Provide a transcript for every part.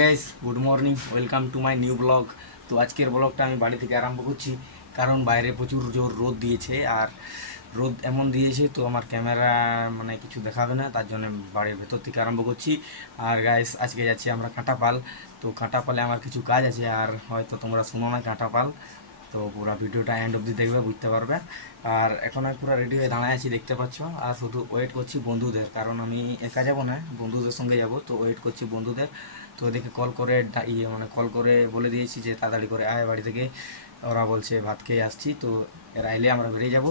Guys good morning, welcome to my new blog. তো আজকের ব্লগটা আমি বাড়ি থেকে আরম্ভ করছি, কারণ বাইরে প্রচুর জোর রোদ দিয়েছে। আর রোদ এমন দিয়েছে তো আমার ক্যামেরা মানে কিছু দেখাবে না, তার জন্য বাড়ির ভেতর থেকে আরম্ভ করছি। আর গাইস আজকে যাচ্ছি আমরা কাঁটাপাল। তো কাঁটাপালে আমার কিছু কাজ আছে, আর হয়তো তোমরা শুনো না কাঁটাপাল। তো পুরো ভিডিওটা এন্ড অবধি দেখবে, বুঝতে পারবে। আর এখন আমি পুরো রেডি হয়ে দাঁড়ায় আছি, দেখতে পাচ্ছ। আর শুধু ওয়েট করছি বন্ধুদের, কারণ আমি একা যাব না, বন্ধুদের সঙ্গে যাব। তো ওয়েট করছি বন্ধুদের। তো ওদেরকে কল করে কল করে বলে দিয়েছি যে তাড়াতাড়ি করে আয় বাড়ি থেকে। ওরা বলছে ভাত খেয়ে আসছি, তো এরা এলে আমরা বেরিয়ে যাব।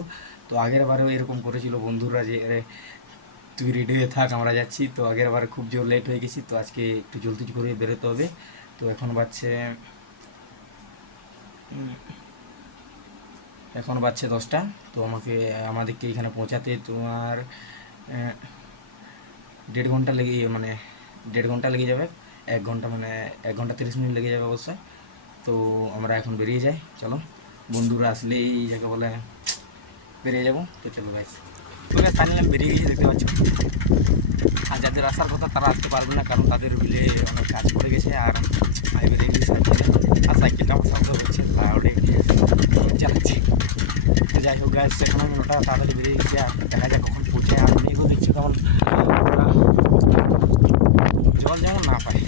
তো আগের বারেও এরকম করেছিল বন্ধুরা যে "এরে, তুই রেডি হয়ে থাক, আমরা যাচ্ছি"। তো আগের বারে খুব জোর লেট হয়ে গেছি, তো আজকে একটু জলদি করে বেরোতে হবে। তো এখন বাজছে 10টা। তো আমাদেরকে এখানে পৌঁছাতে তোমার 1.5 ঘন্টা লেগে মানে 1.5 ঘন্টা লেগে যাবে। 1 ঘন্টা মানে 1 ঘন্টা 30 মিনিট লেগে যাবে অবশ্যই। তো আমরা এখন বেরিয়ে যাই, চলো। বন্ধুরা আসলেই যাকে বলে বেরিয়ে যাবো, তো চলো গাইস। তো গাইস ফাইনালি আমি বেরিয়ে গেছি, দেখতে পাচ্ছি। আর যাদের আসার কথা তারা আসতে পারবে না, কারণ তাদের বিলে অনেক কাজ পড়ে গেছে। আর আমি বেরিয়ে গেছি সাইকেলে, আর সাইকেলটা আমার শব্দ হচ্ছে লাউডে চালাচ্ছি। তো যাই হোক গাইস, এখন আমি ওটা তাড়াতাড়ি বেরিয়ে গেছি। আর দেখা যাক কখন পৌঁছে। আর মেয়েগুলো দেখছি কেমন জল যেমন না পাই।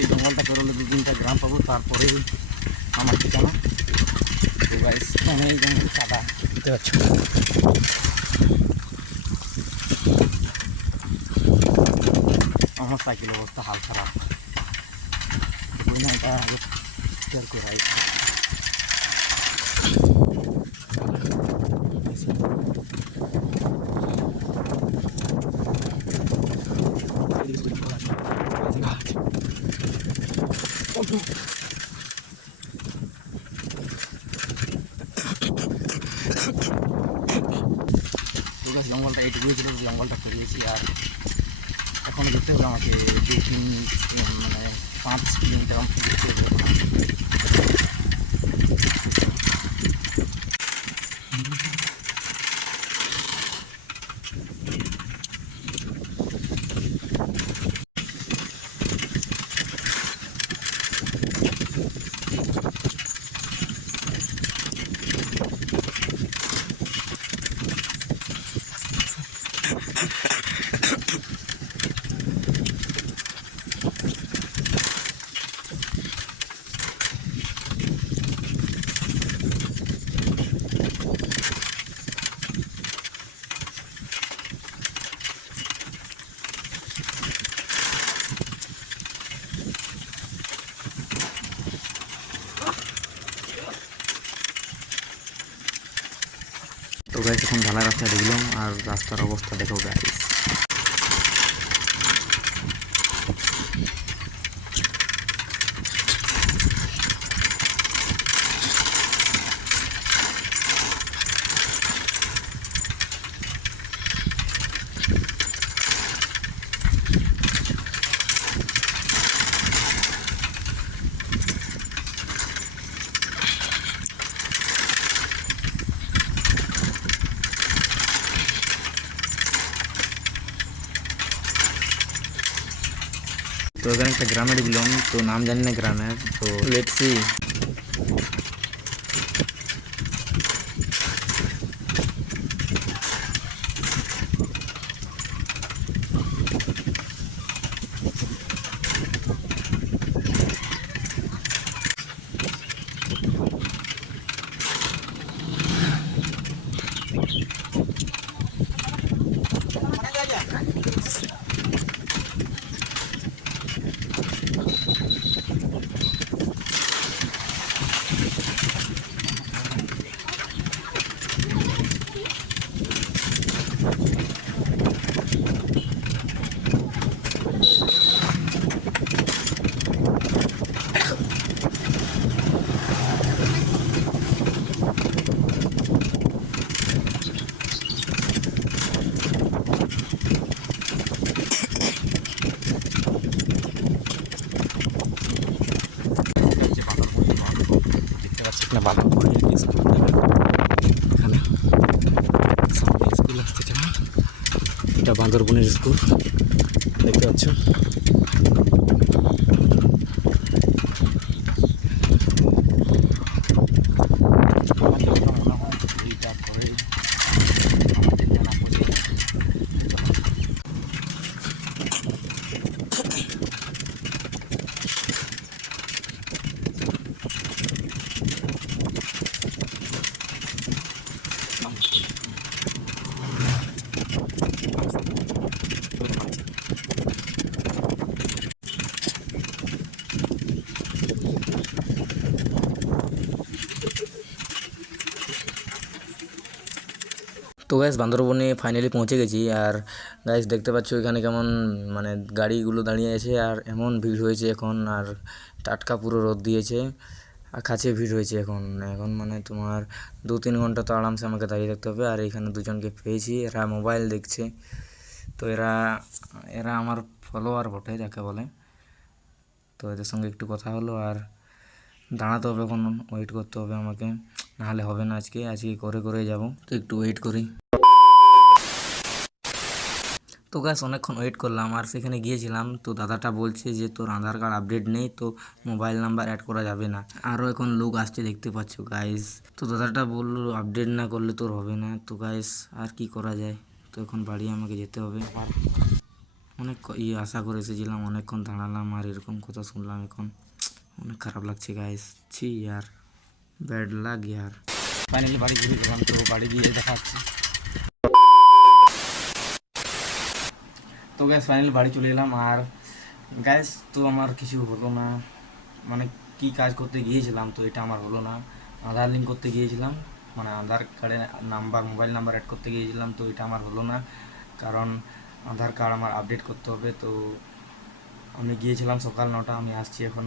এই জঙ্গলটা পেরোলে 2-3টা গ্রাম পাবো, তারপরেই আমার ঠিকানা। তো গাইস এই জঙ্গল সাদা দেখতে পাচ্ছ। আমার সাইকেল অবস্থা হাল খারাপ, ওই না এটা শেয়ার করাই। তো গাছ জঙ্গলটা এইটুকুই ছিল, জঙ্গলটা পেরিয়েছি। আর এখন যেতে হবে আমাকে 2-3 মানে 5 কিলোমিটার যেতে হবে। তো গাইস এখন ঢালাই রাস্তায় ঢুকলাম, আর রাস্তার অবস্থা দেখো গাইস। তো এখানে একটা গ্রামে ঢুকলাম, তো নাম জানি না গ্রামের, তো লেটস সি। এটা বান্দরবনের স্কুল দেখতে পাচ্ছ। তো গ্যাস বান্দরবনে ফাইনালি পৌঁছে গেছি। আর গাইস দেখতে পাচ্ছ এখানে কেমন মানে গাড়িগুলো দাঁড়িয়ে আছে আর এমন ভিড় হয়েছে এখন। আর টাটকা পুরো রোদ দিয়েছে আর কাছে ভিড় হয়েছে এখন। এখন মানে তোমার 2-3 ঘন্টা তো আরামসে আমাকে দাঁড়িয়ে থাকতে হবে। আর এখানে দুজনকে পেয়েছি, এরা মোবাইল দেখছে। তো এরা এরা আমার ফলোয়ার বটে যাকে বলে। তো এদের সঙ্গে একটু কথা হলো আর দাঁড়াতে হবে, এখন ওয়েট করতে হবে আমাকে, নাহলে হবে না। আজকে করে করে যাব, তো একটু ওয়েট করি। তো গ্যাস অনেকক্ষণ ওয়েট করলাম আর সেখানে গিয়েছিলাম। তো দাদাটা বলছে যে তোর আধার কার্ড আপডেট নেই, তো মোবাইল নাম্বার অ্যাড করা যাবে না। আরও এখন লোক আসছে দেখতে পাচ্ছ গাইস। তো দাদাটা বললো আপডেট না করলে তোর হবে না। তো গাইস আর কি করা যায়, তো এখন বাড়ি আমাকে যেতে হবে। অনেক আশা করে এসেছিলাম, অনেকক্ষণ দাঁড়ালাম আর এরকম কথা শুনলাম এখন। অনেক খারাপ লাগছে গাইস, ছি ইয়ার, ব্যাড লাগ ইয়ার। ফাইনালি বাড়ি ঘুরে গেলাম, তো বাড়ি গিয়ে দেখাচ্ছি। তো গ্যাস ফাইনালি বাড়ি চলে এলাম। আর গ্যাস তো আমার কিছু হলো না, মানে কি কাজ করতে গিয়েছিলাম তো এটা আমার হলো না। আধার লিঙ্ক করতে গিয়েছিলাম, মানে আধার কার্ডের নাম্বার, মোবাইল নাম্বার অ্যাড করতে গিয়েছিলাম, তো এটা আমার হলো না। কারণ আধার কার্ড আমার আপডেট করতে হবে। তো আমি গিয়েছিলাম সকাল 9টা, আমি আসছি এখন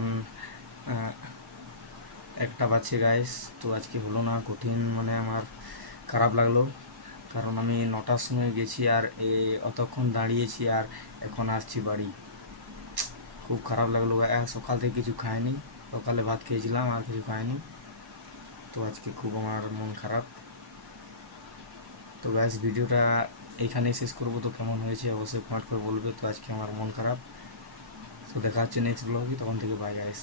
1টা বাজছে গাইস। তো আজকে হলো না, কঠিন মানে আমার খারাপ লাগলো। কারণ আমি 9টার সময় গেছি আর অতক্ষণ দাঁড়িয়েছি আর এখন আসছি বাড়ি। খুব খারাপ লাগলো। সকাল থেকে কিছু খাইনি, সকালে ভাত খেয়েছিলাম আর কিছু খাইনি। তো আজকে খুব আমার মন খারাপ। তো গাইস ভিডিওটা এইখানেই শেষ করবো। তো কেমন হয়েছে অবশ্যই কমেন্ট করে বলবে। তো আজকে আমার মন খারাপ। তো দেখা হচ্ছে নেক্সট ব্লগে, তখন থেকে বাই গাইস।